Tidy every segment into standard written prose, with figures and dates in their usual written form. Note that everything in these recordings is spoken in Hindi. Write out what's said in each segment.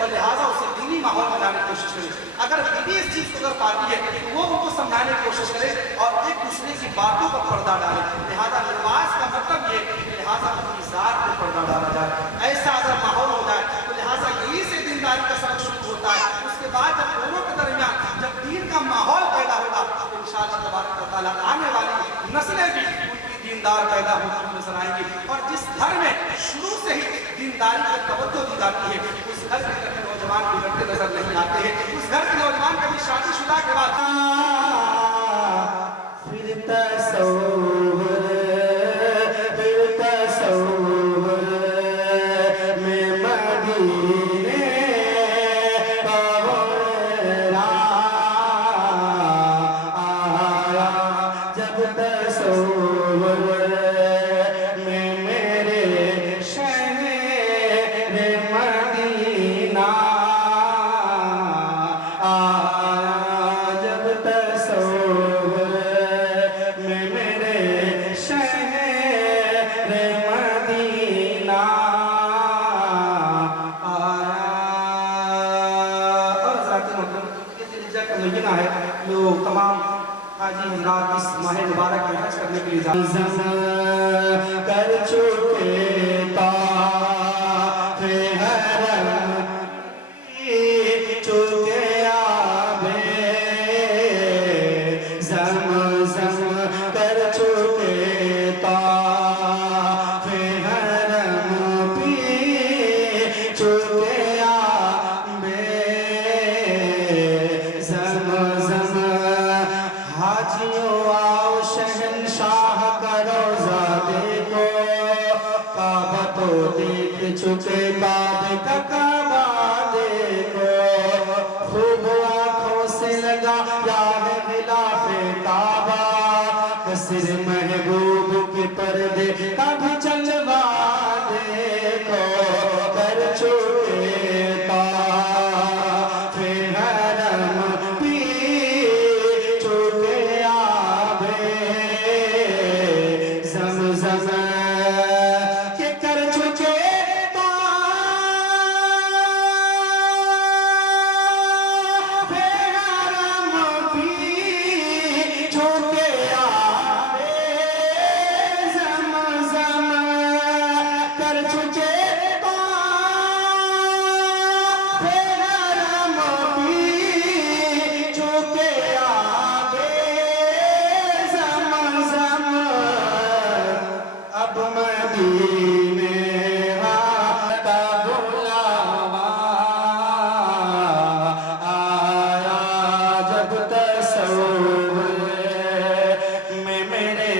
और लिहाजा उसे दीनी माहौल में लाने की कोशिश करे। अगर बीवी इस चीज़ को अगर पाती है तो वो उनको समझाने की कोशिश करे और एक दूसरे की बातों पर पर्दा डाले। लिहाजा लिबास का मतलब ये लिहाजा अपनी ज़ात पर पर्दा डाला जाए। ऐसा अगर माहौल हो जाए तो लिहाजा यही से दीनदारी का सबक शुरू होता है। उसके बाद जब दोनों के दरमियान जब दीन का माहौल पैदा होगा तो इंशाअल्लाह तबारक व तआला आने वाली नस्लें भी उनकी दीनदार पैदा होकर नजर आएंगी। और जिस घर में शुरू से ही दीनदारी को तवज्जो दी जाती है उस घर के कभी नौजवान बिगड़ते नजर नहीं आते हैं। उस घर के नौजवान कभी शादीशुदा के बाद फिर तसव्वुर में मदीने का वो आया जब तसव्वुर में मेरे शहर मदीना आया जब तसव्वुर में मेरे शहर मदीना आया। और ज़ात मोहतरम ये जिलहिज्जा का महीना है। लोग तमाम हाजी हज़रात इस माह मुबारक में हज करने के लिए ज़म कर चुके ताफ़े हरम चुके आबे ज़म कर चुके ताफ़े हरम पी चुके आबे ज़म हाजियों आओ शहंशाह का रोज़ा देखो काबा तो देख चुके काबे का काबा देखो खूब आँखों से लगा राह गिलाफे काबा कसर महबूब के पर्दे का भी चलवा देखो कर चुके ताफ़े हरम पी चुके आबे ज़म के कर चुके ताफ़े हरम पी चुके आबे ज़म कर चुके ताफ़े हरम पी चुके आबे ज़म अब मदीने का बुलावा आया जब तसव्वुर में मेरे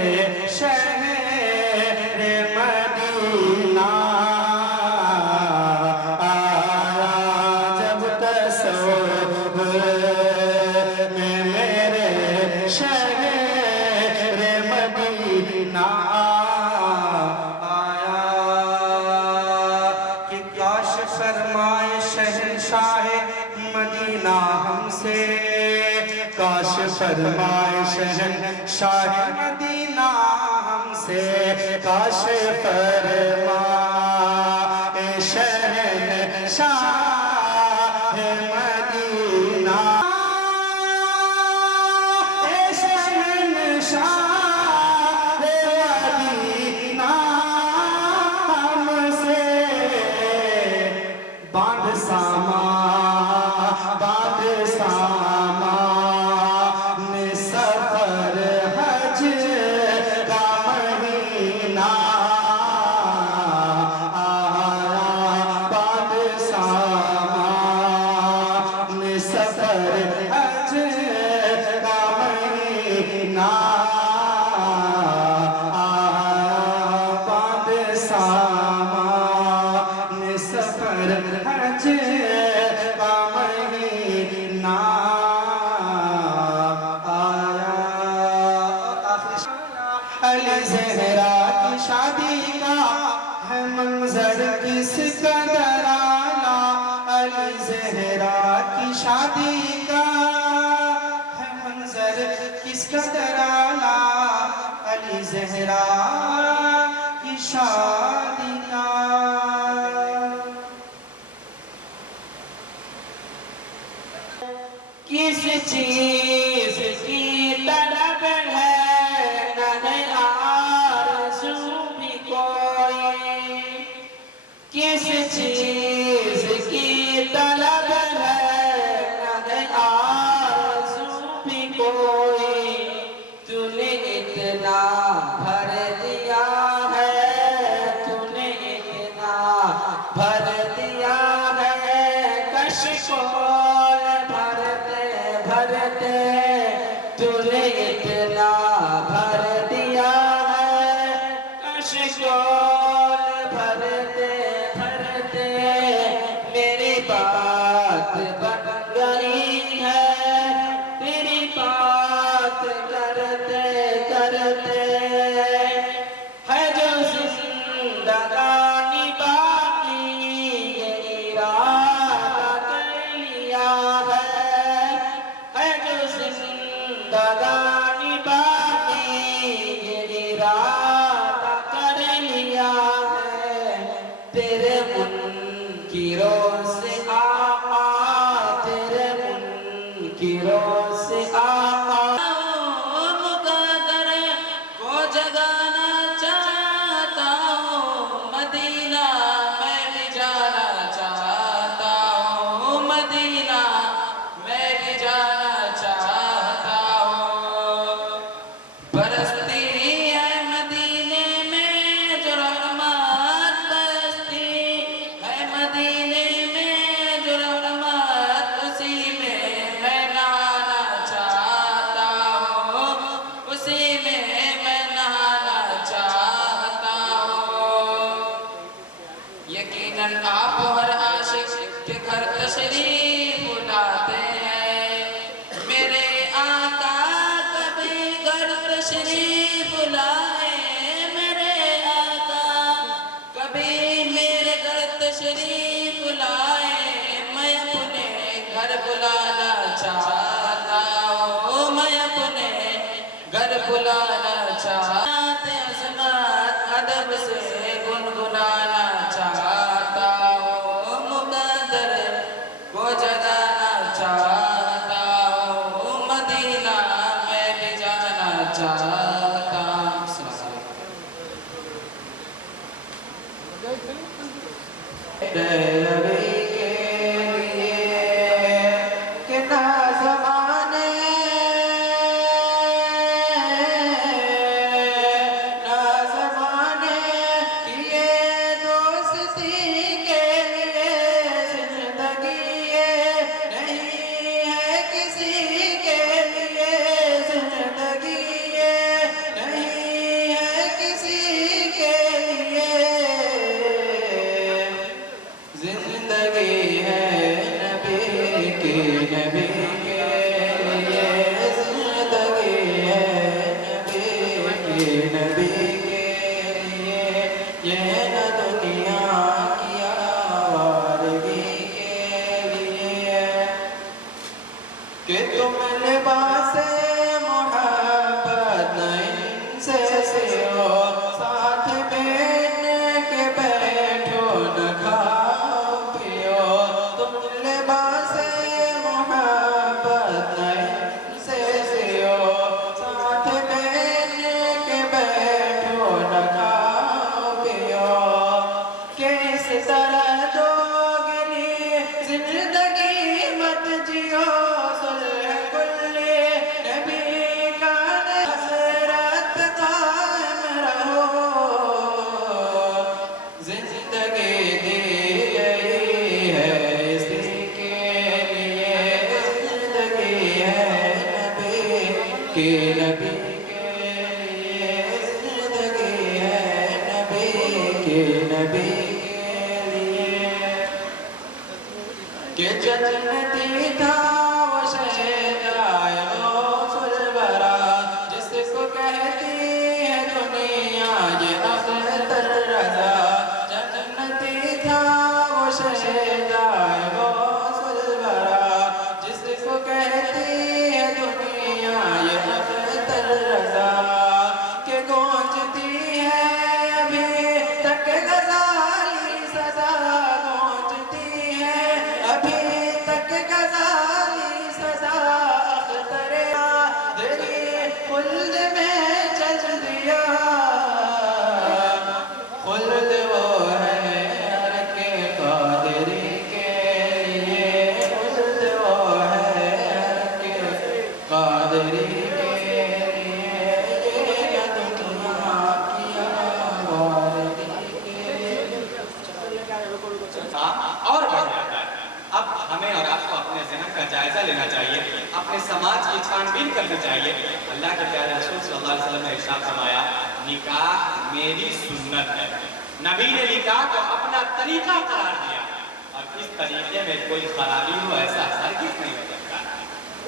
शहर मदीना आया जब तसव्वुर में मेरे शहर मदीना आया कि काश फरमाए शहंशाह मदीना हमसे काश फरमाए शहंशाह मदीना हमसे काश फरमाए शहंशाह मदीना शहंशाह मदीना हमसे बांध सामा ने सफर हज का महीना आया बांध सामा ने सफर हज का महीना आया बांध सामा ने सफर हज का महीना आया। अली ज़हरा की शादी का है मंजर किस कदर आला अली ज़हरा की शादी का है मंजर किस कदर आला अली ज़हरा की शादी का चीज की तलब है न आरज़ू भी कोई, किस चीज की तलब है न आरज़ू भी कोई, तूने इतना भर दिया है, तूने इतना भर दिया है, कशकोल भरते भरते तूने इतना भर दिया है, कशकोल भरते भरते मेरी बात बन गई है, तेरी बात करते करते है जो जिंदगानी बाकी ये इरादा कर लिया है जो जिंदगानी बाकी ये इरादा कर लिया है, तेरे मुनकिरों से आका, तेरे मुनकिरों से आका मुक़द्दर को जगाना चाहता हूँ, मदीना मैं भी जाना चाहता हूँ, मदीना मैं भी जाना चाहता हूँ। बरसती है मदीने में जो रहमत, बरसती है मदीने में जो रहमत, उसी में मैं नहाना चाहता हूँ, उसी में मैं नहाना चाहता हूँ। यकीनन आप हर आशिक के घर तशरीफ लाते हैं, मेरे आका कभी घर तशरीफ लाए, मेरे आका कभी मेरे घर तशरीफ लाए, मैं अपने घर बुलाना चाहता हूँ, मैं अपने घर बुलाना चाहते, अज़मत अदब से गुनगुनाना चाहता हूँ, मुक़द्दर को जगाना चाहता हूँ, मदीना मैं भी जाना चाहता हूँ। नबी के लिए कि ना ज़माने ना ज़माने की ये दोस्ती के लिए, ज़िंदगी ये नहीं है किसी के लिए, ज़िंदगी ये नहीं है किसी के लिए, जिंदगी है नबी के लिए, जिंदगी है नबी के लिए, ये न दुनिया की आवारगी के लिए, कि तुम लिबास मोहब्बत न इनसे सियो, साथ बैठ के बैठो न खाओ पियो, तुम लिबास मोहब्बत न इनसे सियो, साथ बैठ के बैठो न खाओ पियो, किस तरह दोगली जिंदगी मत जियो, सुलह कुल्ले नबी का हसरत कायम रहो, जिंदगी दी गई है इसी के लिए, जिंदगी है नबी के लिए, जिंदगी है नबी के लिए, कि जन्नती था वो शहदाए गौसुल बरा, जिसको कहती है दुनिया ये अख्तर रज़ा, जन्नती था वो शहदाए गौसुल बरा, जिसको कहती है दुनिया ये अख्तर रज़ा, के गूंजती है अभी तक गज़ाली सदा, गूंजती है अभी तक गज़ाली करनी चाहिए। अल्लाह के प्यारे रसूल सल्लल्लाहु अलैहि वसल्लम ने इरशाद फरमाया, निकाह मेरी सुन्नत है। नबी ने निकाह को अपना तरीका करार दिया और इस तरीके में कोई खराबी हो ऐसा हरगिज़ नहीं हो सकता।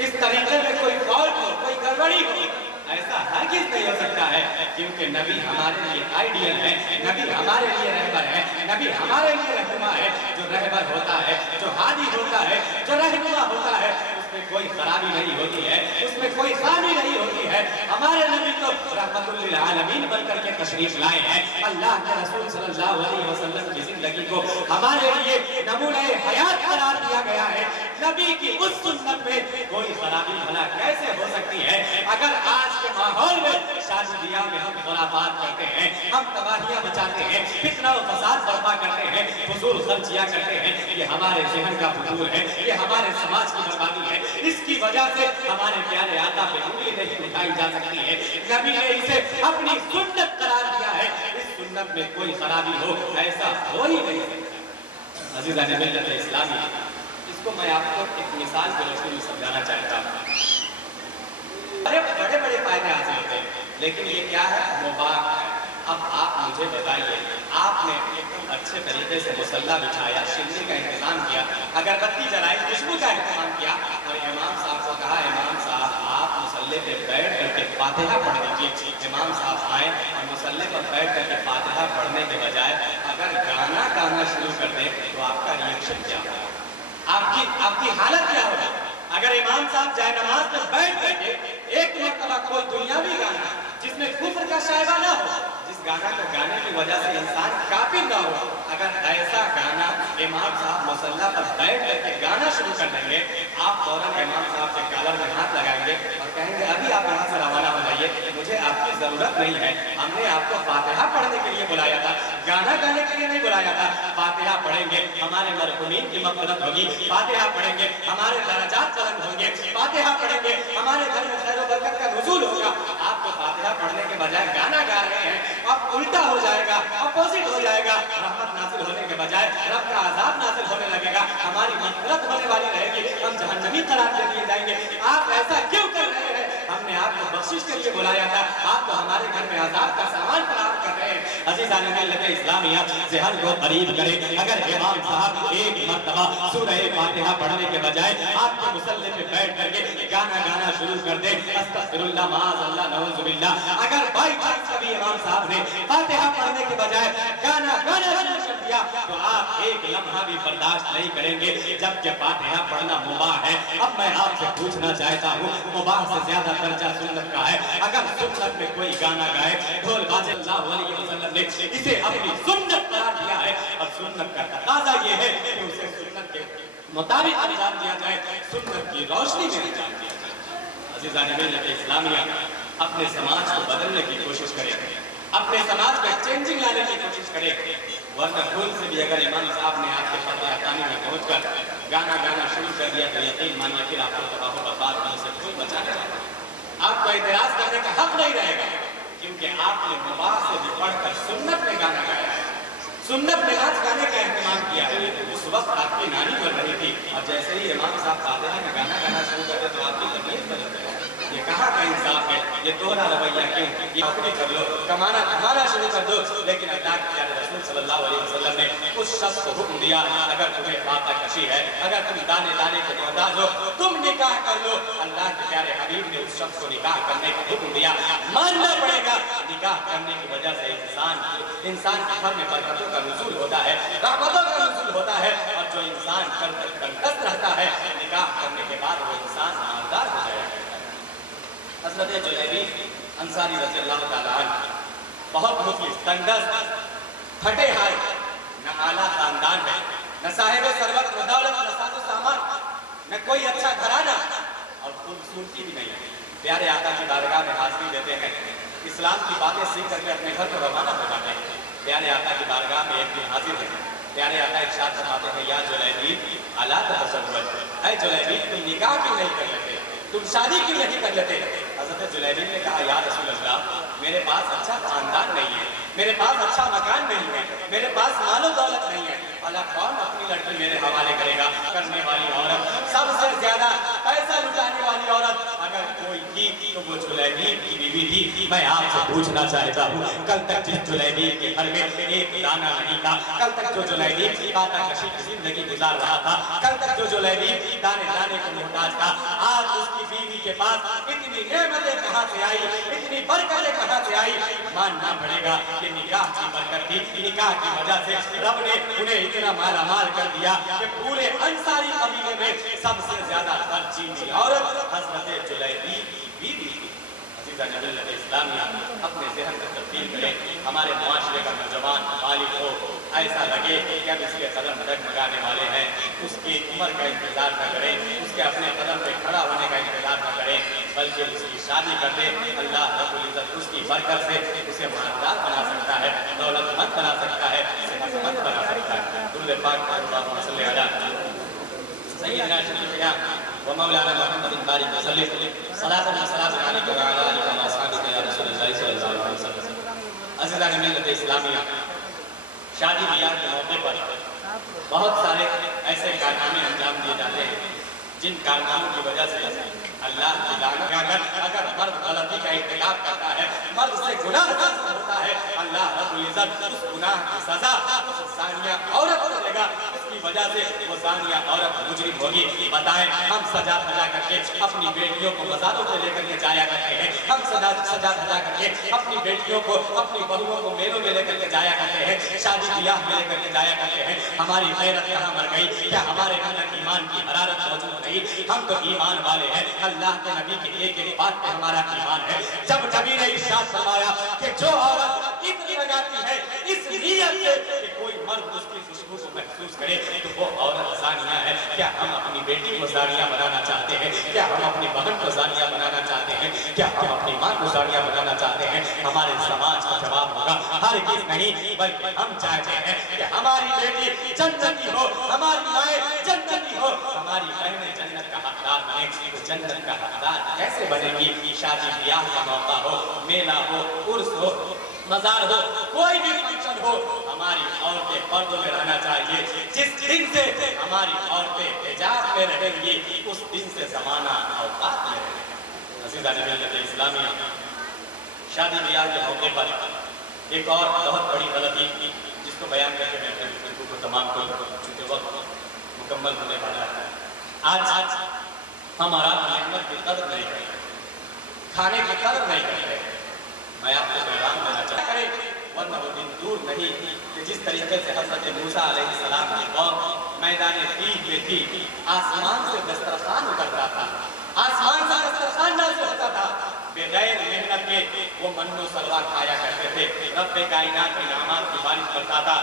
इस तरीके में कोई फॉल्ट हो, कोई गड़बड़ी हो, ऐसा हरगिज़ नहीं हो सकता है, क्योंकि नबी हमारे लिए आइडियल है, नबी हमारे लिए रहबर है, नबी हमारे लिए रहनुमा है। जो रहबर होता है, जो हादी होता है, जो रहनुमा होता है, उसमें कोई खराबी नहीं होती है, उसमें कोई खामी नहीं होती है। हमारे नबी तो रहमतुल लिल आलमीन बनकर के तशरीफ लाए हैं। अल्लाह के रसूल सल्लल्लाहु अलैहि वसल्लम की जिंदगी को हमारे लिए नमूने हयात करार दिया गया है। नबी की उस सुन्नत में कोई खराबी भला कैसे हो सकती है? अगर आज के माहौल में शादी ब्याह में हम खुराफात करते हैं, हम तबाहियां मचाते हैं, फितना और फसाद बर्पा करते हैं, फजूल खर्चियां करते हैं, ये हमारे ज़हन का फजूल है, ये हमारे समाज की बर्बादी है। इसकी वजह से हमारे प्यारे आका पे उंगली नहीं उठाई जा सकती है। नबी ने इसे अपनी सुन्नत करार दिया है। इस सुन्नत में कोई खराबी हो ऐसा हो ही नहीं सकता। अज़ीज़ान मिल्लत इस्लामी, इसको मैं आपको एक मिसाल के रोशनी में समझाना चाहता हूँ। अरे बड़े बड़े फायदे हासिल होते हैं, लेकिन ये क्या है? मुबाह है। अब आप मुझे बताइए, आपने एकदम अच्छे तरीके से मुसल्ला बिछाया, शिमले का इंतजाम किया, अगरबत्ती जलाई, खुशबू का इंतजाम किया और इमाम साहब को कहा, इमाम साहब आप मुसल्ले पे बैठ करके फातिहा पढ़ लीजिए। इमाम साहब आए और मुसल्ले पर बैठ करके फातिहा पढ़ने के बजाय अगर गाना गाना शुरू कर दे तो आपका रिएक्शन क्या होगा? आपकी हालत क्या होगी? अगर इमाम साहब जाए नमाज में बैठ करके एक मरतबा कोई दुनियावी गाना जिसमें कुफ्र का शायबा ना हो, जिस गाना को गाने की वजह से इंसान काफिर ना हो, अगर ऐसा गाना इमाम साहब मुसल्ला पर बैठ करके गाना शुरू कर देंगे, आप फौरन इमाम साहब के कॉलर में हाथ लगाएंगे और कहेंगे अभी आप यहाँ से रवाना हो जाइए, मुझे आपकी जरूरत नहीं है। हमने आपको फातिहा पढ़ने के लिए बुलाया था, गाना गाने के लिए नहीं बुलाया था। फातिहा पढ़ेंगे, हमारे मरहुमीन की मग़फ़िरत होगी। फातिहा पढ़ेंगे, हमारे दर्जात बुलंद होंगे। फातिहा पढ़ेंगे, हमारे घर में खैर व बरकत का नुज़ूल होगा। आप तो फातिहा पढ़ने के बजाय गाना गा रहे हैं, अब उल्टा हो जाएगा, अपोजिट हो जाएगा। रहमत नाज़िल होने के बजाय रब का अज़ाब नाज़िल होने लगेगा, हमारी मग़फ़िरत होने वाली रहेगी, हम जहन्नमी करार दे दिए जाएंगे। आप ऐसा क्यों कर रहे हैं? हमने आपको बख्शिश के लिए बुलाया था, आप तो हमारे घर में अज़ाब का सामान फराहम कर रहे हैं। अज़ीज़ान मिल्लत इस्लामिया, ज़हन को करीब करें। अगर इमाम साहब एक मरतबा सूरह फातिहा पढ़ने के बजाय आपके मुसल्ले पे बैठ करके गाना गाना शुरू कर दे, अस्तग़फिरुल्लाह माअज़ल्लाह नऊज़ुबिल्लाह, अगर बाई चांस कभी इमाम साहब ने फातिहा पढ़ने के बजाय गाना गाना शुरू कर दिया तो आप एक लम्हा भी बर्दाश्त नहीं करेंगे, जबकि फातिहा पढ़ना मुबाह है। अब मैं आपसे पूछना चाहता हूँ, मुबाह से ज्यादा दर्जा सुन्नत का है। अगर सुन्नत में कोई गाना गाए, ढोल बाजे, सल्लल्लाहु अलैहि वसल्लम ने इसे अपनी सुन्नत करार दिया है और सुन्नत का तकाज़ा ये है कि उसे सुन्नत के मुताबिक अंजाम दिया जाए, सुन्नत की रोशनी में अंजाम दिया जाए। अज़ीज़ान मिल्लत इस्लामिया, अपने समाज को बदलने की कोशिश करें, अपने समाज में चेंजिंग लाने की कोशिश करें, वरना खुद से भी अगर इमाम साहब ने आपके फतवा तानी में पहुंचकर गाना गाना शुरू कर दिया तो यकीन मानिए फिर आपको तबाह बर्बाद होने से कोई बचाने वाला नहीं। आपको एतराज करने का हक नहीं रहेगा, क्योंकि आपने मुबाह से भी पढ़कर सुन्नत में गाना गाया है, सुन्नत में नाच गाने का इंतजाम किया है। उस वक्त आपकी नानी मर रही थी और जैसे ही इमाम साहब फातिहा में गाना गाना शुरू करते तो आपकी तबीयत बदल गई। ये कहाँ का इंसाफ है? ये दोहरा रवैया क्यों? ये नौकरी कर लो, कमाना कमाना शुरू कर दो, लेकिन अल्लाह के प्यारे रसूल सल्लल्लाहु अलैहि वसल्लम ने उस शख्स को हुक्म दिया, अगर तुम्हें फाका कशी है, अगर तुम दाने दाने के मोहताज हो, तुम निकाह कर लो। अल्लाह के प्यारे हबीब ने उस शख्स को निकाह करने का हुक्म दिया। मानना पड़ेगा, निकाह करने की वजह से इंसान के घर में बरकतों का नुज़ूल होता है, रहमतों का नुज़ूल होता है, और जो इंसान तंदुरुस्त रहता है, निकाह करने के बाद वो इंसान मालदार हो जाएगा। हज़रत जुलैबी अंसारी रज़ियल्लाहु ताला अन्हु बहुत मुफ़लिस, तंगदस्त, फटे हाथ, न आला खानदान है, न साहिब सरवत व दौलत, न साज़ो सामान, न कोई अच्छा घराना और खूबसूरती भी नहीं है। प्यारे आका की बारगाह में हाज़िरी देते हैं, इस्लाम की बातें सीख करके अपने घर को रवाना हो जाते हैं। प्यारे आका की बारगाह में एक दिन हाजिर है, प्यारे आका इरशाद फरमाते हैं, या जुलैबी अला तज़व्वज, ऐ जुलैबी तुम निकाह क्यों नहीं कर लेते, तुम शादी क्यों नहीं कर लेते? हज़रत जुलैबी ने कहा, या रसूल अल्लाह मेरे पास अच्छा खानदान नहीं है, मेरे पास अच्छा मकान नहीं है, मेरे पास मालो दौलत नहीं है, भला कौन अपनी लड़की मेरे हवाले करेगा? करने वाली औरत, सबसे ज्यादा पैसा लुटाने वाली औरत अगर कोई थी तो वो जुलैबीब की बीवी थी। मैं आपसे पूछना चाहता हूँ, कल तक जिस जुलैबीब के घर में एक दाना नहीं था, कल तक जो जुलैबीब खाता कशी की जिंदगी गुजार रहा था, कल तक जो जुलैबीब दाने दाने को मोहताज था, आज उसकी बीवी के पास इतनी नेमतें कहाँ से आई, इतनी बरकतें कहाँ से आई? मानना पड़ेगा कि निकाह की बरकत थी। निकाह की वजह से रब ने उन्हें इतना मालामाल कर दिया कि पूरे अंसारी कबीले में सबसे ज्यादा खर्ची थी औरत हज़रत जुलैबीब की बीवी थी। इस्लामिया अपने ज़हन में तब्दील करें, हमारे मुआशरे का नौजवान बालिग हो, ऐसा लगे कि अब इसके कदम डगमगाने वाले हैं, उसकी उम्र का इंतजार न करें, उसके अपने कदम पे खड़ा होने का इंतजार न करें, बल्कि उसकी शादी कर दे। अल्लाह रब्बुल इज़्ज़त उसकी बरकत से उसे मालदार बना सकता है, दौलतमंद बना सकता है, सेहतमंद बना सकता है। दुरूद पाक अल्लाहुम्मा सल्ली अला सय्यिदना शफीअना व मौलाना मुहम्मदिन बारिक वसल्लिम सलातन व सलामुन अलैका व अला आलिका व असहाबिका या रसूलल्लाह सल्लल्लाहु अलैहि वसल्लम। अज़ीज़ान मिल्लत इस्लामिया, शादी ब्याह के मौके पर बहुत सारे ऐसे कारनामे अंजाम दिए जाते हैं जिन कारनामों की वजह से अल्लाह की लानत, अगर मर्द गलती का इर्तिकाब करता है, मर्द से गुनाह होता है, अल्लाह रब्बुल इज़्ज़त उस गुनाह की सजा उस ज़ानिया औरत को देगा। इसकी वजह से वो ज़ानिया औरत मुजरिम होगी। बताएं, हम सजा धजा करके अपनी बेटियों को मज़ारों पे लेकर के जाया करते हैं, हम सजा धजा करके अपनी बेटियों को, अपनी बहुओं को मेलों में लेकर के जाया करते हैं, शादी ब्याह में लेकर के जाया करते हैं। हमारी गैरत कहाँ मर गई? क्या हमारे अंदर ईमान की हरारत मौजूद नहीं? हम तो ईमान वाले हैं, अल्लाह के नबी की एक एक बात पे हमारा ईमान है। जब नबी ने इरशाद फरमाया कि जो औरत इत्र लगाती है इस नियत से कि कोई मर्द उसकी खुशबू को महसूस करे तो वो औरत ज़ानिया है। क्या हम अपनी बेटी को ज़ानिया बनाना चाहते हैं? क्या हम अपनी बहन को ज़ानिया बनाना चाहते हैं? क्या हम अपनी माँ को ज़ानिया बनाना चाहते हैं? हमारे समाज का जवाब होगा हरगिज़ नहीं, बल्कि हम चाहते हैं कि हमारी बेटी जन्नती हो, हमारी माएँ जन्नती हो, हमारी बहनें जन्नत का हकदार बने। तो जन्नत का हकदार कैसे बनेगी? शादी ब्याह का मौका हो, मेला हो, उर्स हो, मज़ार हो, कोई भी फंक्शन हो, हमारी औरतें पर्दों में रहना चाहिए। जिस दिन से हमारी औरतें हिजाब में रहेंगी उस दिन से ज़माना औकात में रहेगा। अज़ीज़ान मिल्लत इस्लामिया, शादी ब्याह के मौके पर एक और बहुत बड़ी गलती जिसको बयान करके मैं अपने गुफ्तगू को तमाम को चूँकि वक्त मुकम्मल होने वाला है, आज हमारा मेहनत की कदर नहीं करते, खाने की कदर नहीं करते। मैं आपको पैगाम देना चाहता हूं, वरना वो दिन दूर नहीं कि जिस तरीके से हज़रत मूसा अलैहिस्सलाम की कौम मैदान तीह में थी, आसमान से दस्तरखान उतरता था, आसमान से दस्तरखान नाज़िल होता था, बगैर मेहनत के वो मन्नो सलवा खाया करते थे, रब्बे कायनात की इनामात की बारिश बरसाता।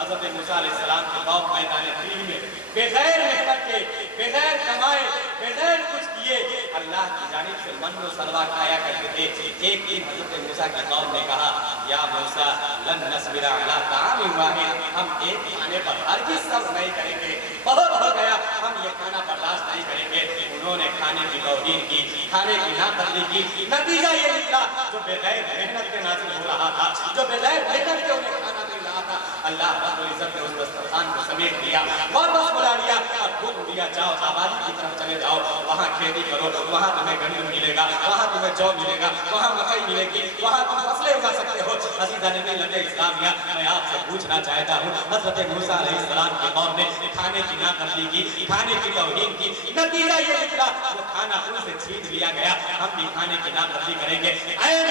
हज़रत मूसा अलैहिस्सलाम की कौम मैदान तीह में बगैर मेहनत के, बगैर कमाए, बगैर कुछ किए अल्लाह की जानिब से मन्नो सलवा खाया करते थे। एक दिन हज़रत मूसा की कौम ने कहा, या मूसा लन नस्बिरा अला ताअमिन वाहिद, हम एक खाने पर हरगिज़ सब्र नहीं करेंगे, बहुत हो गया, हम ये खाना बर्दाश्त नहीं करेंगे। उन्होंने खाने की तौहीन की, खाने की नाफरमानी की, नतीजा ये निकला जो बगैर मेहनत के नाज़िल हो रहा था, जो बगैर मेहनत के उन्हें खाना मिल रहा था, अल्लाह रब्बुल इज़्ज़त ने उस दस्तरखान को समेट लिया, वापस बुला लिया और हुक्म दिया, जाओ आबादी की तरफ चले जाओ, वहाँ खेती करो, वहाँ तुम्हें गंदम मिलेगा, वहाँ तुम्हें जौ मिलेगा, वहाँ मकई मिलेगी, वहाँ तुम फसलें उगा सकते हो। अज़ीज़ान मिल्लत इस्लामिया, मैं आपसे पूछना चाहता हूँ, हज़रत मूसा अलैहिस्सलाम की कौम ने खाने की नाफरमानी की, खाने की तौहीन की, नतीजा ये निकला वो खाना उनसे छीन लिया गया। हम भी खाने की नाफरमानी करेंगे,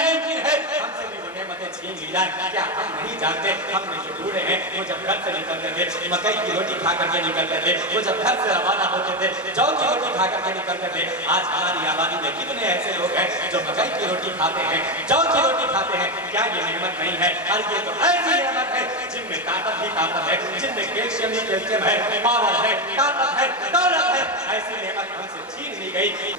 मुमकिन है हमसे भी वो नेमतें छीन ली जाए। क्या हम नहीं जानते? हमने जो बूढ़े हैं वो जब घर से निकलते थे मकई की रोटी खा करके निकलते थे, वो जब घर से रवाना होते थे जौ की रोटी खा करके निकलते थे। आज हमारी आबादी में कितने ऐसे लोग हैं जो मकई की रोटी खाते हैं, जौ की रोटी खाते हैं? क्या ये नेमत नहीं है? और ये तो ऐसी नेमत है जिनमें ताकत ही ताकत है, जिनमें कैल्शियम ही कैल्शियम है, पावर है, ताकत है, दौलत है। ऐसी नेमत हमसे छीन ली गई।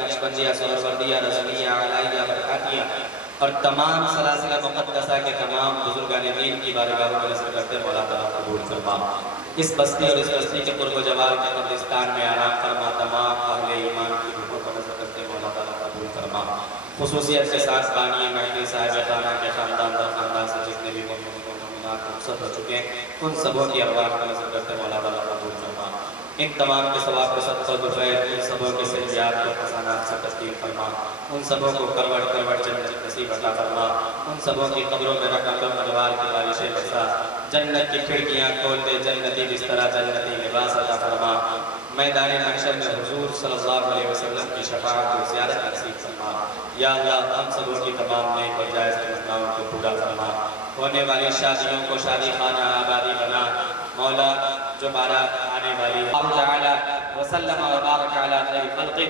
नक्शबंदिया, सोहरवर्दिया, रज़विया, अलाइया, बरकातिया और तमाम सलासिल मुक़द्दसा के तमाम बुजुर्गान दीन की बारगाहों में नज़र करते मौला ताला कबूल फरमा। इस बस्ती और इस बस्ती के कुर्ब जवाल के कब्रिस्तान में आराम फरमा। तमाम अहले ईमान की रूहों को नज़र करते मौला ताला कबूल फरमा। खुसूसियत के साथ बानी महफिल साहिब खाना के खानदान दर खानदान से जितने भी मुमिनात मुक़स्सद हो चुके हैं उन सबों की अरवाह को नज़र करते मौला ताला कबूल फरमा। इन तमाम के सवाब के सत्ता दुफैल उन सबों के सहियात को हसनात से तस्लीम फरमा। उन सबों को करवट करवट जन्नत नसीब अता फरमा। उन सबों की कब्रों में रहमतों अनवार की बारिशें बरसा। जन्नत की खिड़कियां खोल दे, जन्नती बिस्तरा जन्नती लिबास अता फरमा। मैदान महशर में हुजूर सल्लल्लाहु अलैहि वसल्लम की शफाअत और ज़ियारत नसीब फरमा। या अल्लाह हम सबों की तमाम नेक और जायज़ तमन्नाओं को पूरा फरमा। होने वाली शादियों को शादी खाना आबादी बना। मौला जो बारात आने वाली है ताला वसल्लम व बारक अला खैर खल्क़ि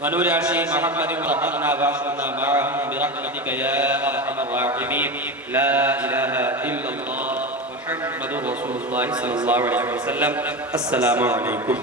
व नूर अर्शी मुहम्मद व रहमना व अशरना मअहुम बिरहमतिक या अरहमर राहिमीन। ला इलाहा इल्लल्लाह मुहम्मदुर रसूलुल्लाह सल्लल्लाहु अलैहि वसल्लम। अस्सलामु अलैकुम।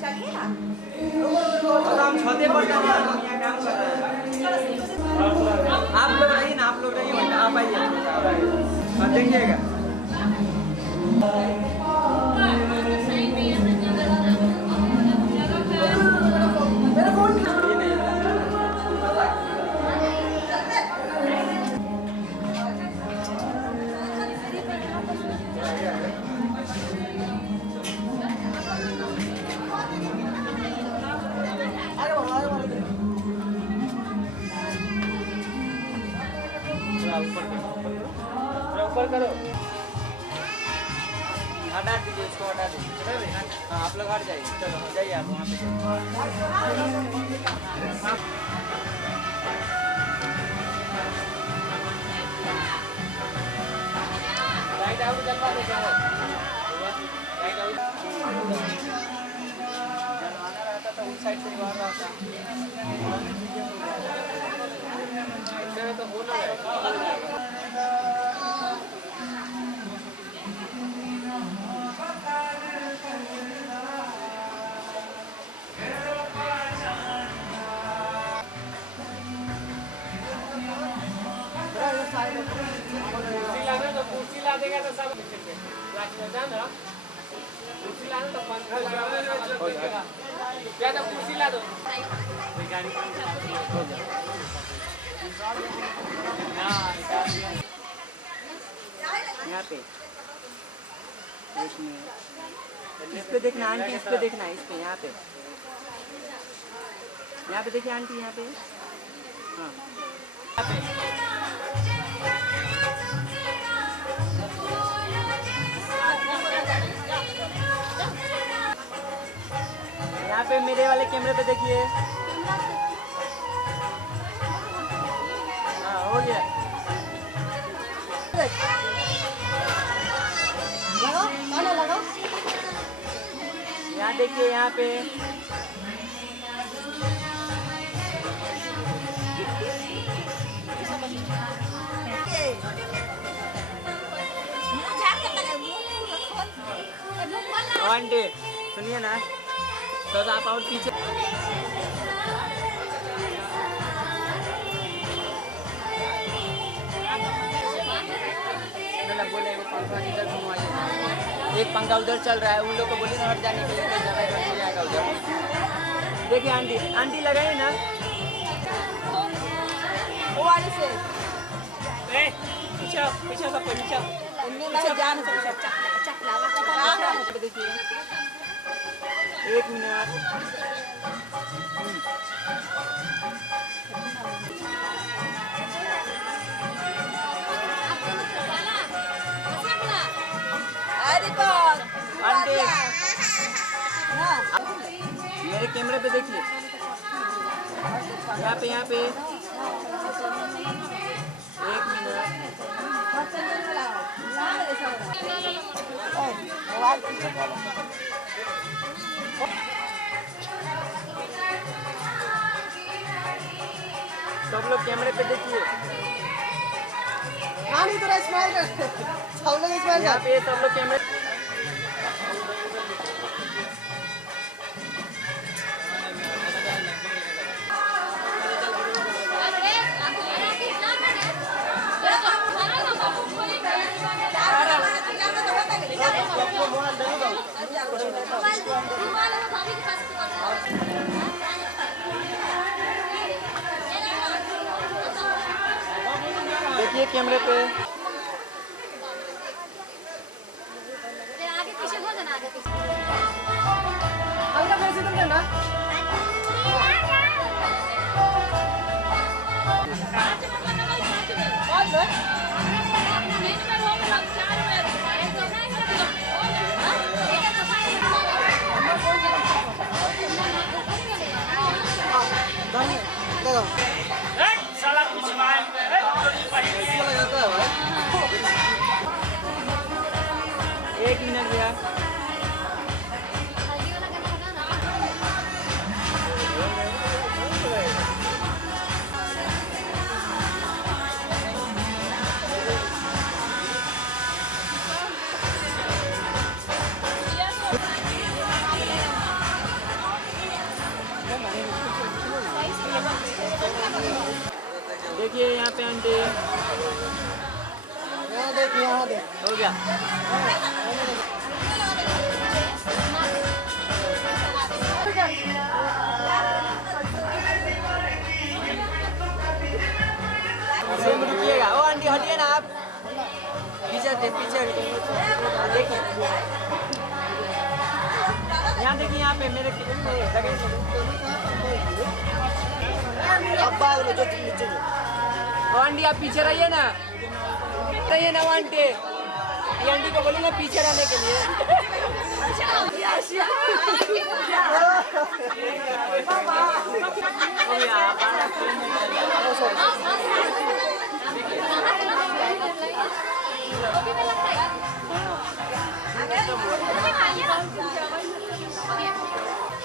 चलिए ना। हम छते पर काम कर रहे हैं। आप लोग रहिए ना, आप लोग रहिए, आप आइए, आप देखिएगा। ऊपर करो, हटा दीजिए इसको, हटा दीजिए। हाँ आप लोग हट जाइए, चलो जाइए आप वहाँ पे। राइट आउट जलवा दे क्या है? राइट आउट जलवाना रहता तो उस साइड से बाहर रहता, ऐसे तो हो ना रहेगा। कुर्सी लाना तो कुर्सी ला देगा तो सब जाना, कुर्सी लाना तो 5 हो जाएगा। क्या तो कुर्सी ला दो, गाड़ी हो जाए। यहाँ पे इस पे देखना आंटी, इस पे देखना, इस पे यहाँ पे देखिए आंटी, यहाँ पे हाँ यहाँ पे मेरे वाले कैमरे पे देखिए। हाँ हो गया। लगाओ। यहाँ देखिए, यहाँ पे आंटी सुनिए ना, तो आप और पीछे बोले पंखा इधर घुमाइए, एक पंखा उधर चल रहा है, उन लोग को बोलिए ना हट जाने के लिए, जाएगा उधर। देखिए आंटी, आंटी लगाइए ना वो वाले से पीछे पीछे सब पीछे जान चकला देखिए। एक मिनट, आंटी मेरे कैमरे पे देखिए, यहाँ पे एक मिनट। सब लोग कैमरे पे देखिए, स्माइल करते सब लोग स्माइल यहाँ पे सब लोग कैमरे। देखिए कैमरे पे आगे पीछे हो जाना, आगे पीछे हल्का पैसे तुम देना। एक मिनट भैया, देखिए यहाँ पे आंटी, देखिए यहाँ देख हो गया। सेम रुकिएगा। ओ आंटी हटिए ना आप, पीछे पीछे देखिए, यहाँ देखिए, यहाँ पे मेरे ओ आंटी आप पीछे रहिए ना। ये ना आंटी, ये आंटी को बोली ना पीछे रहने के लिए।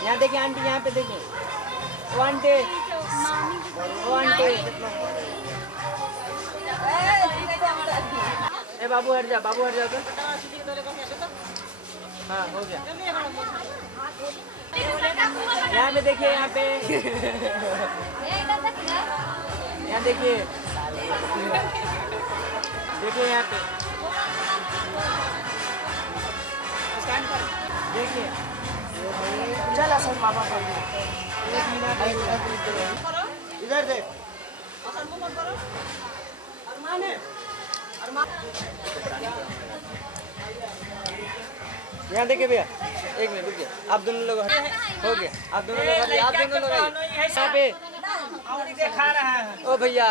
यहाँ देखिए आंटी, यहाँ पे देखिए वो आंटी, वो आंटी। ए बाबू हट जा, बाबू हट जा तो। हाँ हो गया। यहाँ पे देखिए, यहाँ पे यहाँ देखिए, देखिए यहाँ पे स्टैंड पर देखिए। चला सर पापा को इधर देख। यहाँ देखिए भैया, एक मिनट रुकिए, आप दोनों लोग हो गया, आप दोनों लोग, आप दोनों लोग यहाँ पे खा रहा है। ओ भैया,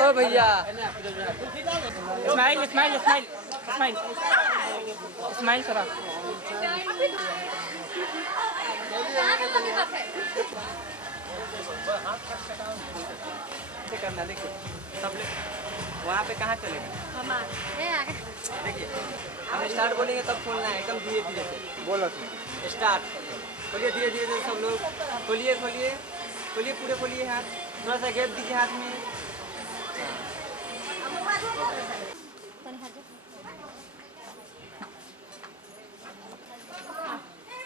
ओ भैया, smile smile smile smile smile करा। करना देखिए सब लोग वहाँ पे कहाँ चलेगा। देखिए हम स्टार्ट बोलेंगे तब खोलना है, एकदम धीरे धीरे से बोलो तुम स्टार्ट। खोलिए धीरे धीरे से सब लोग, खोलिए खोलिए खोलिए, पूरे खोलिए हाथ, थोड़ा सा गैप दीजिए हाथ में।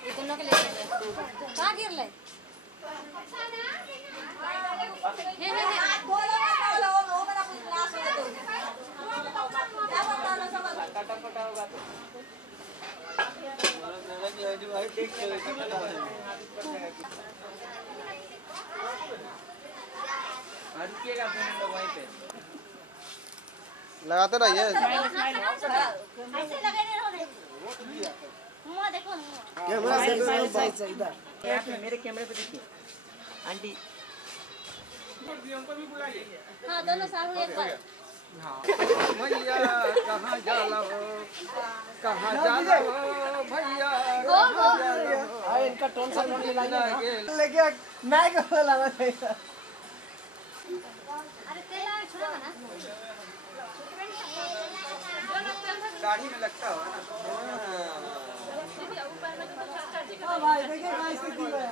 ये दोनों के ले कहाँ गिर ले? रुकिएगा वहीं पे, लगाते रहिए। ऐसे लगे नहीं होने। मुँह देखो मुँह। कैमरा से यहाँ पे मेरे कैमरे पे देखिए आंटी। हाँ दोनों साहू एक बार। भैया कहाँ जाला हो, कहाँ जाला हो भैया। इनका टोन सा लेके मैं क्या बोला अरे तेला छोड़ा ना। दाढ़ी में लगता हो ना। भाई देखिए क्या स्थिति है।